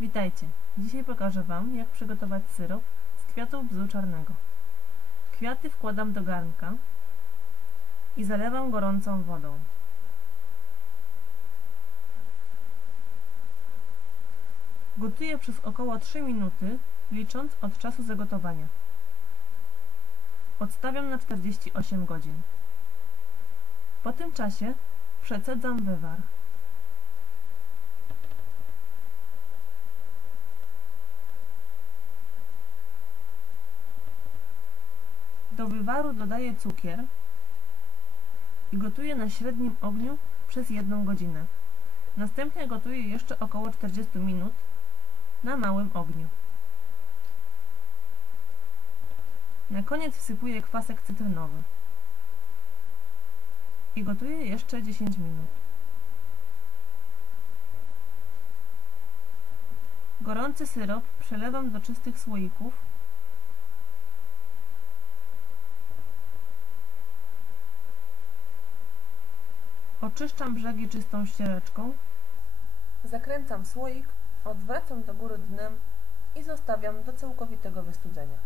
Witajcie! Dzisiaj pokażę Wam, jak przygotować syrop z kwiatów bzu czarnego. Kwiaty wkładam do garnka i zalewam gorącą wodą. Gotuję przez około 3 minuty, licząc od czasu zagotowania. Odstawiam na 48 godzin. Po tym czasie przecedzam wywar. Do wywaru dodaję cukier i gotuję na średnim ogniu przez jedną godzinę. Następnie gotuję jeszcze około 40 minut na małym ogniu. Na koniec wsypuję kwasek cytrynowy i gotuję jeszcze 10 minut. Gorący syrop przelewam do czystych słoików Oczyszczam brzegi czystą ściereczką. Zakręcam słoik, odwracam do góry dnem i zostawiam do całkowitego wystudzenia.